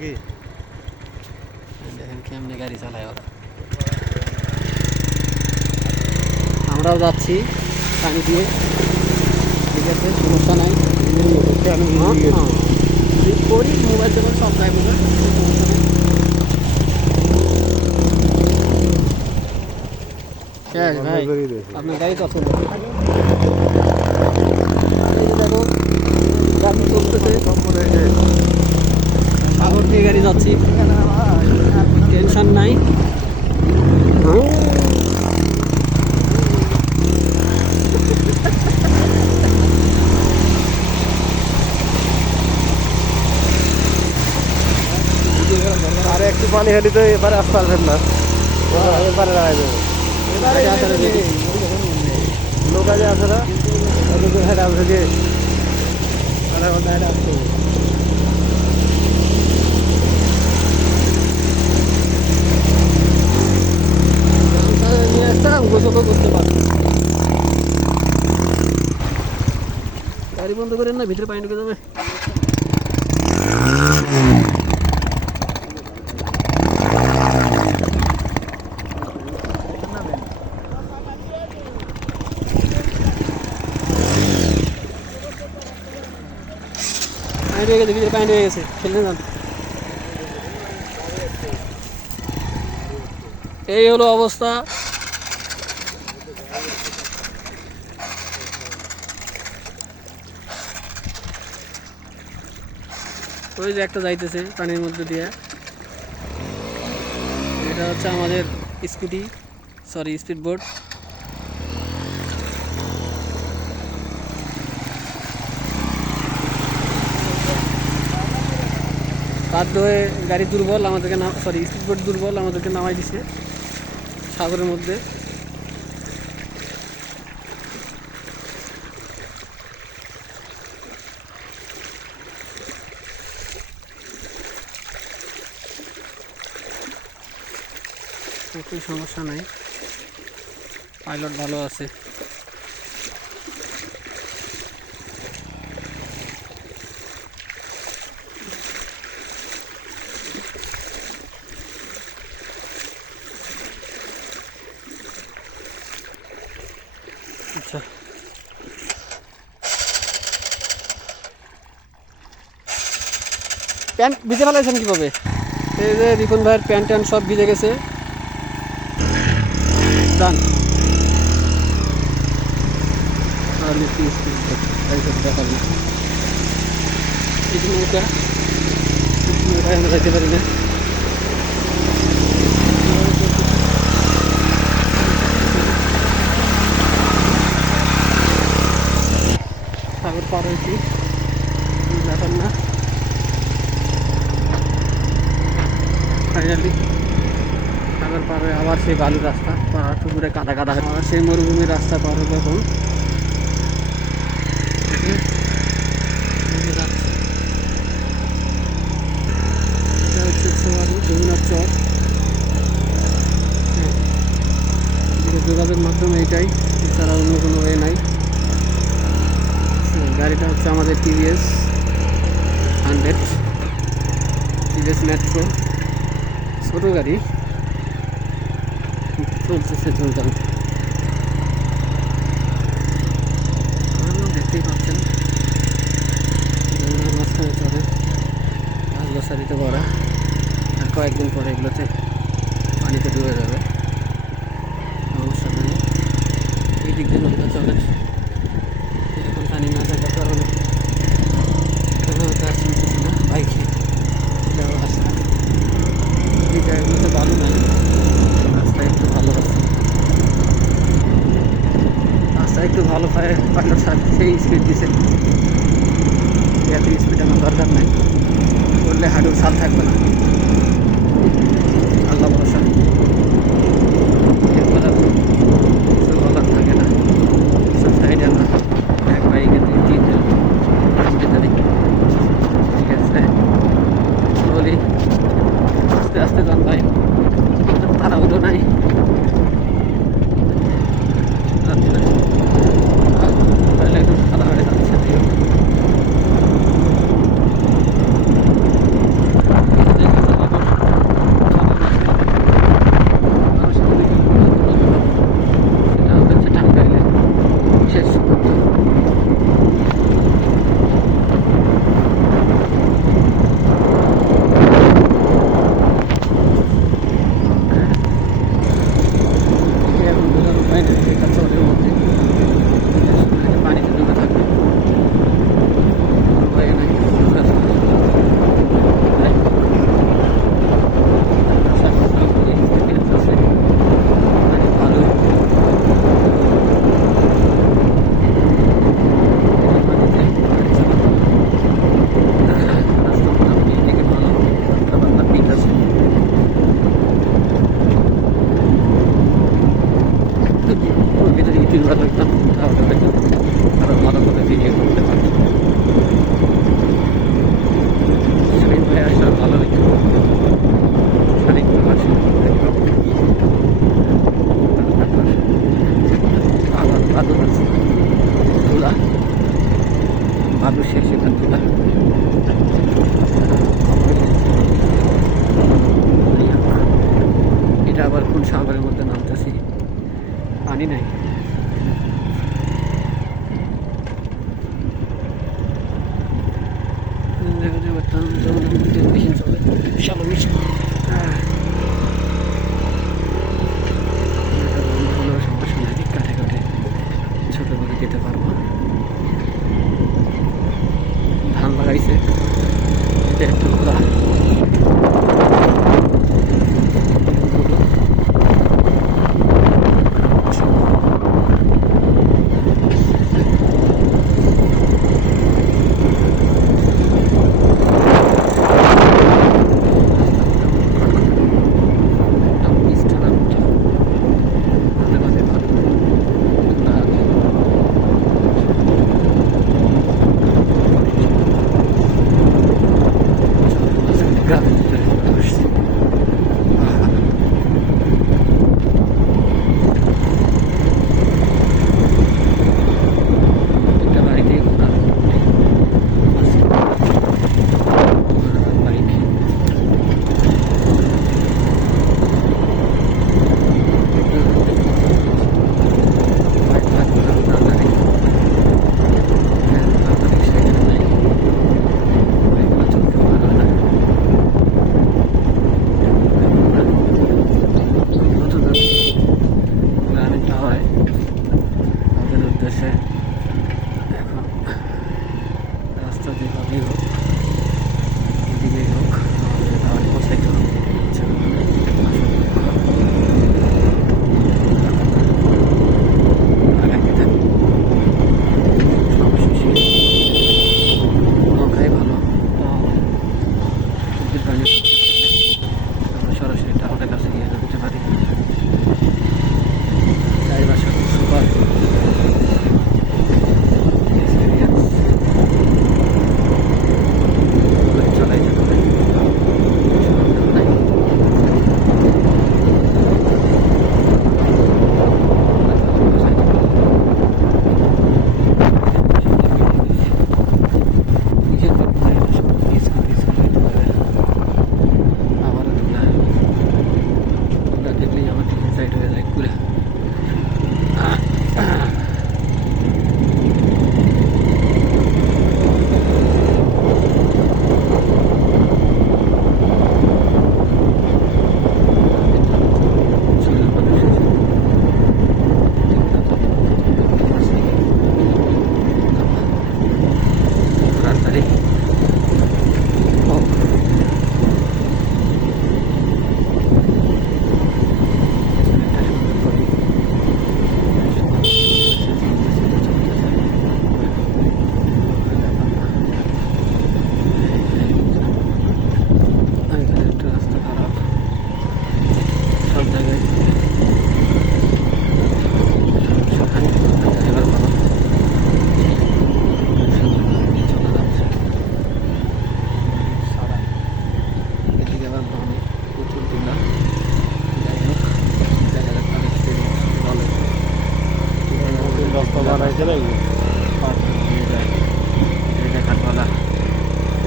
নাকি? দেখেন কেমনে গাড়ি চালায় ওরা। আমরাও যাচ্ছি পানি দিয়ে, ঠিক আছে, সমস্যা নাই। করি মোবাইল টোবাইল সব যাইব না, সমস্যা নেই। ভাই আপনার গাড়ি তো চলবে, দেখো গাড়ি চলতেছে, সাগর দিয়ে গাড়ি যাচ্ছি, টেনশন নাই। আর একটু পানি হলে তো এবারে আসতে পারবেন না, এবারে দাঁড়াই দেবে। লোক আজ আছে না, হেঁটে আসবে যে আধা ঘন্টা হেঁটে আসতে হবে। নিয়ে আসতাম, গোসলও করতে পারতাম। গাড়ি বন্ধ করেন না, ভিতরে পানি ঢুকে যাবে। পানি ঢুকে গেছে, ভিতরে পানি ঢুকে গেছে, খেলতে যান। এই হলো অবস্থা। ওই যে একটা যাইতেছে পানির মধ্যে দিয়ে, এটা হচ্ছে আমাদের স্কুটি, সরি স্পিড বোট। বাধ্য হয়ে গাড়ি দুর্বল, আমাদেরকে সরি স্পিড বোট দুর্বল, আমাদেরকে নামাই দিছে সাগরের মধ্যে। কোনো সমস্যা নাই, পাইলট ভালো আছে। আচ্ছা, প্যান্ট ভিজে ফেলাইছেন কীভাবে? এই যে রিপন ভাইয়ের প্যান্ট ট্যান্ট সব ভিজে গেছে। ডান ব্যাপার না, এই যে নৌকা, নৌকায় আমরা যাইতে পারি না। সাগর পার হয়েছি, ব্যাপার না। ফাইনালি সাগর পার হয়ে আবার সেই বালুর রাস্তা, পাড়া পুকুরে কাদা কাদা, আবার সেই মরুভূমির রাস্তা পার হবে এখন। এটা হচ্ছে যমুনার চর। যোগাযোগ মাধ্যম এইটাই, এছাড়া অন্য কোনো ওয়ে নাই। গাড়িটা হচ্ছে আমাদের টিভিএস 100, টিভিএস মেট্রো, ছোটো গাড়ি, চলতেছে চলতাম। দেখতেই পাচ্ছেন যমুনার মাঝখানে চলে, গাছ গাছালিতে ভরা। আর কয়েকদিন পরে এগুলোতে পানিতে ডুবে যাবে, সমস্যা নেই। এই দিক দিয়ে নৌকা চলে, এখন পানি না থাকার কারণে কাজ চলতেছে না, বাইকে যাওয়া আসা। এই জায়গাগুলোতে ভালো নাই, রাস্তা একটু ভালো আছে, রাস্তা একটু ভালো পায়। পাইলট সাহেব সেই স্পিড দিছে, এত স্পিড আমার দরকার নাই, করলে হাঁটুর সাল থাকবে না। আল্লাহ ভরসা, কিছু বলার থাকে না। সব সাইডে আমরা এক বাইকে 2-3 জন কম্পিউটারে, ঠিক আছে, বলি আস্তে আস্তে যান ভাই, তাড়াহুড়ো নাই। তাহলে একদম সাদা হয়ে যাচ্ছে। বালু শেষ এখান থেকে। এটা আবার কোন সাগরের মধ্যে নামতেছি, পানি নাই। সমস্যা নাই, কাঠে কাঠে ছোট করে যেতে পারবো। ধান লাগাইছে একটু খোলা। সরাসরি টাওয়ারের কাছে গিয়ে যেতে পারি। চারিপাশে সুপার চলাই যেতে পারি।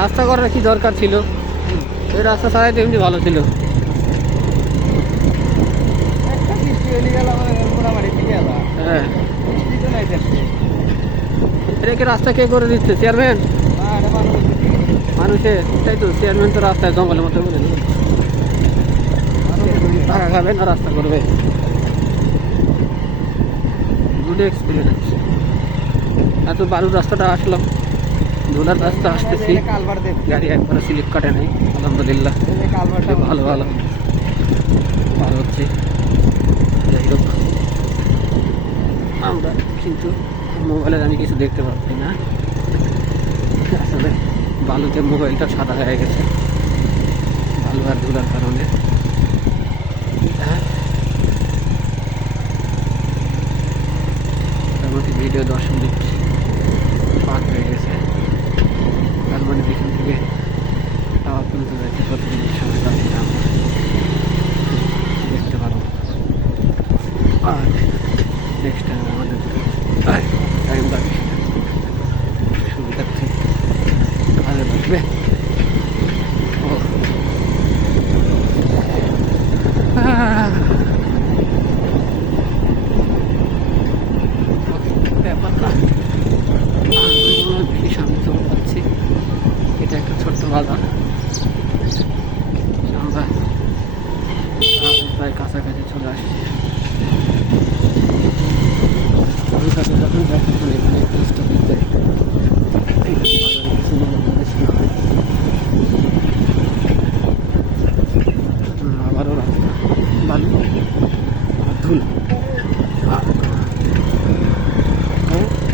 রাস্তা করার কি দরকার ছিল? এই রাস্তা ছাড়াই তো এমনি ভালো ছিল। হ্যাঁ, এটাকে রাস্তা কে করে দিচ্ছে? চেয়ারম্যান? মানুষের, তাই তো। চেয়ারম্যান তো রাস্তায় জঙ্গলের মতো করে দিল। টাকা খাবে না রাস্তা করবে। Good experience. এত বালুর রাস্তাটা আসলাম, ধুলার রাস্তা আসতেছি, গাড়ি একবারে স্লিপ কাটে নাই আলহামদুলিল্লাহ। ভালো ভালো পার হচ্ছে। যাই হোক, আমরা কিন্তু মোবাইলের আমি কিছু দেখতে পাচ্ছি না। আসলে বালুতে মোবাইলটা সাদা হয়ে গেছে বালু আর ধুলার কারণে। তার মধ্যে ভিডিও 10 মিনিট পার হয়ে গেছে। তার মানে এখান থেকে টাওয়ার পর্যন্ত যাইতে কত মিনিট সময় লাগবে আমরা দেখতে পারবো। আর নেক্সট টাইম আমাদের টাইম লাগবে সুবিধার্থে ব্যাপার না। বেশি সামনে চলে যাচ্ছি। এটা একটা ছোট্ট বাজার। আমরা প্রায় কাছাকাছি চলে আসছি। কলকাতা যখন যাই তখন এখানে একটা স্টপেজ দেয়। আবারও রাস্তা বালু ধুল।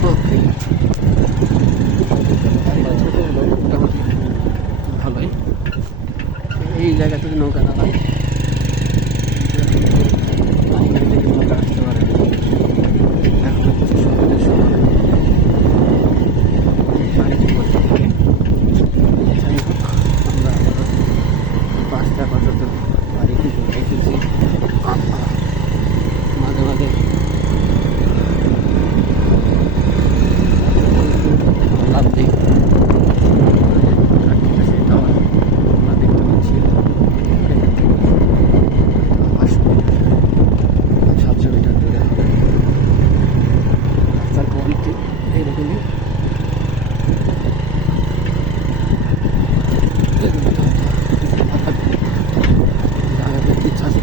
ওকে, ছোটো হলো মোটামুটি ভালোই। এই জায়গাটাতে নৌকা দাঁড়ায়, নৌকা আসতে পারে। এখন হচ্ছে সকালের সময়। যাই হোক, আমরা 5টা পর্যন্ত বাড়ি কিন্তু এসেছি। মাঝে মাঝে লাভ দিই, সেটাও আমরা দেখতে পাচ্ছি। 700 মিটার দূরে হবে। রাস্তার কোয়ালিটি এইরকমই। ইচ্ছা আছে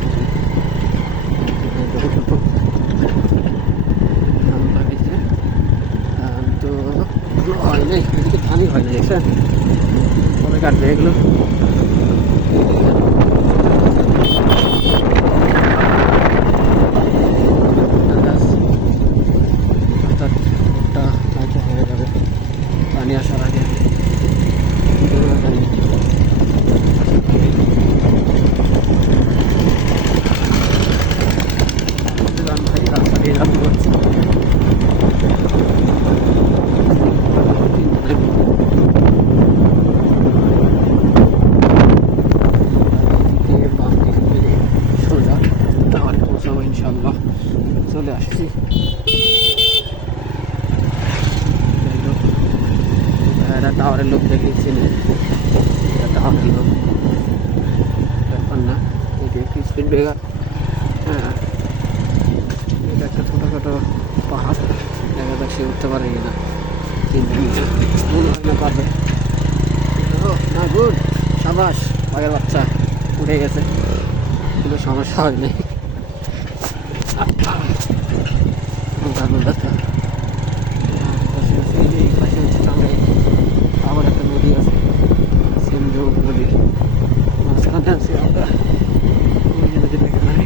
তো হয় নাই, এদিকে ধানই হয় না, দেখছেন কবে কাটবে এগুলো। অর্থাৎ ভুট্টা হয়তো হয়ে যাবে পানি আসার আগে। রাস্তা দিয়ে যাবো হচ্ছে সোজা টাওয়ারে পৌঁছাবো ইনশাল্লাহ। চলে আসছি। এরা টাওয়ারের লোক দেখিয়েছিল, টাওয়ারের লোক ব্যাপার না। এটি একটি স্পিড ব্রেকার। হ্যাঁ, এটা একটা ছোটোখাটো পাহাড়, দেখা যাক সে উঠতে পারে কিনা। 3 মিনিট মনে হয় না পারবে। না, গুড, সাবাস, বাঘের বাচ্চা উঠে গেছে, কোনো সমস্যা হয়নি। এই পাশে হচ্ছে টাঙ্গাই, আবার একটা নদী আছে, সিন্ধু নদী। মাঝখানে আছি আমরা, নদী দেখে নাই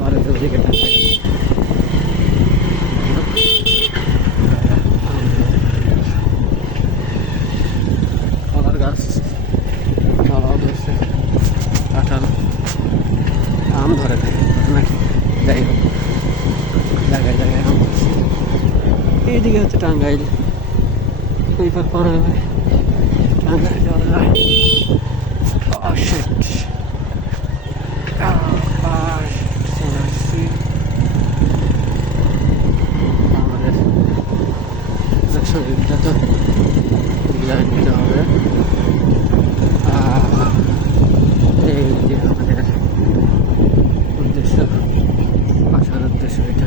ভারতের দিকে টাঙ্গাই। কলার গাছ, মালাও ধরছে, কাঁঠাল, আম ধরে নাকি, যাই হোক জায়গায় জায়গায় আম ধরছে। এইদিকে হচ্ছে টাঙ্গাইল, এইবার পরে টাঙ্গাইল যাওয়া যায়। আমাদের শরীরটা তো বিদায় নিতে হবে। এই যে আমাদের উদ্দেশ্য, আসার উদ্দেশ্য এটা।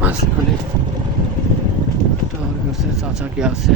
মাঝখানে টাওয়ার গাছে চাচা কি আছে।